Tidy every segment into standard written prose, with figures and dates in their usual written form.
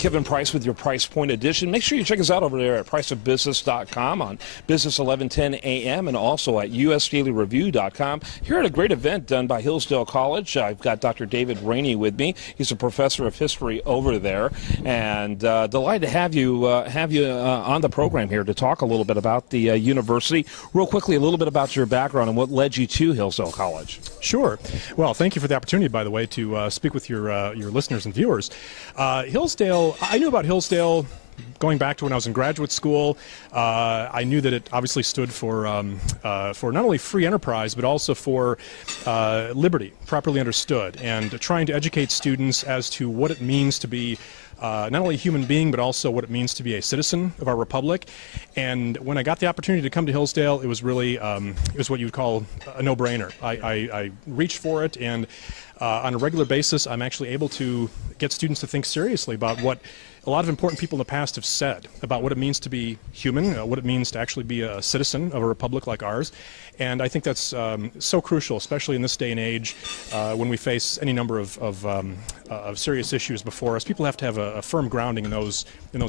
Kevin Price with your Price Point Edition. Make sure you check us out over there at priceofbusiness.com, on Business 1110 AM, and also at usdailyreview.com. Here at a great event done by Hillsdale College. I've got Dr. David Raney with me. He's a professor of history over there, and delighted to have you on the program here to talk a little bit about the university. Real quickly, a little bit about your background and what led you to Hillsdale College. Sure. Well, thank you for the opportunity, by the way, to speak with your listeners and viewers. Hillsdale, I knew about Hillsdale going back to when I was in graduate school. I knew that it obviously stood for not only free enterprise, but also for liberty, properly understood, and trying to educate students as to what it means to be not only a human being, but also what it means to be a citizen of our republic. And when I got the opportunity to come to Hillsdale, it was really, it was what you would call a no-brainer. I reached for it, and on a regular basis, I'm actually able to get students to think seriously about what a lot of important people in the past have said about what it means to be human, what it means to actually be a citizen of a republic like ours. And I think that's so crucial, especially in this day and age when we face any number of serious issues before us. People have to have a firm grounding in those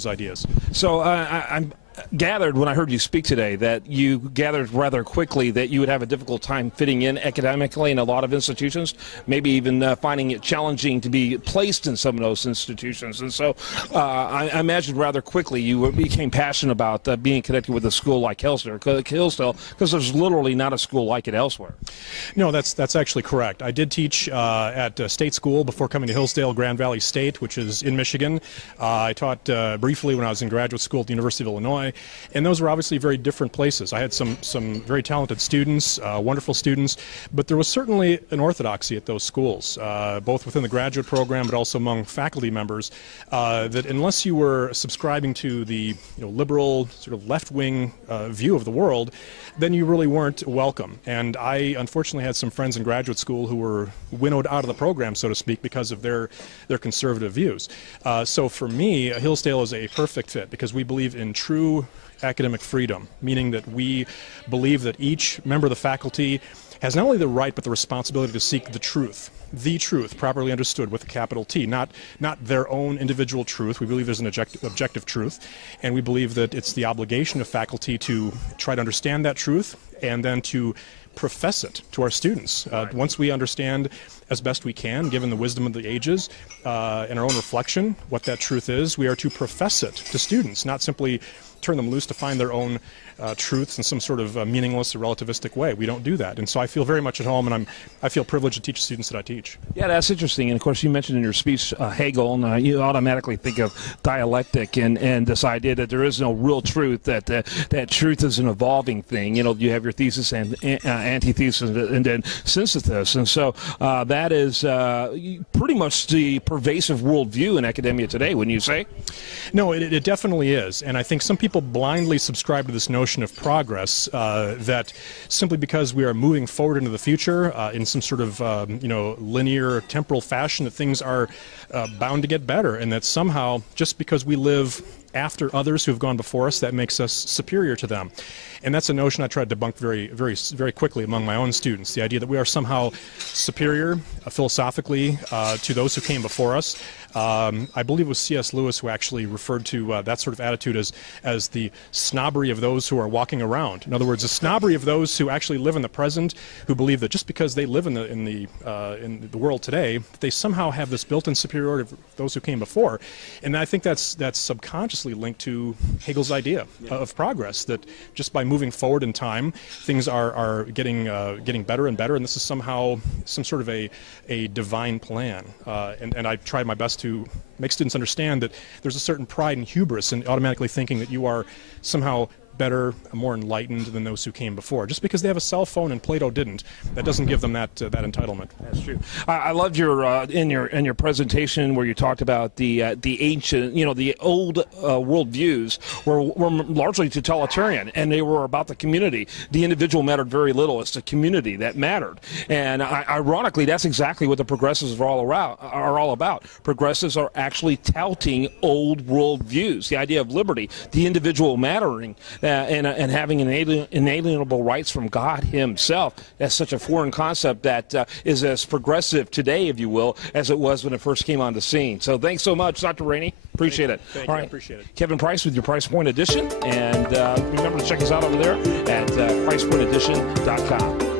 ideas. So I'm gathered when I heard you speak today that you gathered rather quickly that you would have a difficult time fitting in academically in a lot of institutions, maybe even finding it challenging to be placed in some of those institutions. And so I imagine rather quickly you became passionate about being connected with a school like Hillsdale, because there's literally not a school like it elsewhere. No, that's actually correct. I did teach at state school before coming to Hillsdale, Grand Valley State, which is in Michigan. I taught briefly when I was in graduate school at the University of Illinois. And those were obviously very different places. I had some very talented students, wonderful students, but there was certainly an orthodoxy at those schools, both within the graduate program but also among faculty members, that unless you were subscribing to the liberal, sort of left-wing view of the world, then you really weren't welcome. And I unfortunately had some friends in graduate school who were winnowed out of the program, so to speak, because of their conservative views. So for me, Hillsdale is a perfect fit because we believe in true academic freedom, meaning that we believe that each member of the faculty has not only the right but the responsibility to seek the truth, properly understood with a capital T, not their own individual truth. We believe there's an objective truth, and we believe that it's the obligation of faculty to try to understand that truth and then to profess it to our students. Once we understand as best we can, given the wisdom of the ages and our own reflection, what that truth is, we are to profess it to students, not simply turn them loose to find their own truths in some sort of meaningless or relativistic way. We don't do that. And so I feel very much at home, and I feel privileged to teach the students that I teach. Yeah, that's interesting. And of course, you mentioned in your speech Hegel, and you automatically think of dialectic and this idea that there is no real truth, that truth is an evolving thing. You have your thesis and antithesis and then synthesis. And so that is pretty much the pervasive worldview in academia today, wouldn't you say? No, it definitely is. And I think some people blindly subscribe to this notion of progress, that simply because we are moving forward into the future in some sort of linear temporal fashion, that things are bound to get better, and that somehow just because we live after others who have gone before us, that makes us superior to them. And that's a notion I try to debunk very quickly among my own students, the idea that we are somehow superior philosophically to those who came before us. I believe it was C.S. Lewis who actually referred to that sort of attitude as the snobbery of those who are walking around. In other words, the snobbery of those who actually live in the present, who believe that just because they live in the world today, they somehow have this built-in superiority of those who came before. And I think that's subconsciously linked to Hegel's idea of progress, that just by moving forward in time, things are getting better and better, and this is somehow some sort of a divine plan. And I tried my best to make students understand that there's a certain pride and hubris in automatically thinking that you are somehow better, more enlightened than those who came before. Just because they have a cell phone and Plato didn't, that doesn't give them that entitlement. That's true. I loved your in your presentation where you talked about the ancient, the old worldviews were largely totalitarian, and they were about the community. The individual mattered very little. It's the community that mattered. And ironically, that's exactly what the progressives are all about. Progressives are actually touting old worldviews, the idea of liberty, the individual mattering. and having inalienable rights from God himself. That's such a foreign concept that is as progressive today, if you will, as it was when it first came on the scene. So thanks so much, Dr. Raney. Appreciate it. Thank All you. right. I appreciate it. Kevin Price with your Price Point Edition. And remember to check us out over there at pricepointedition.com.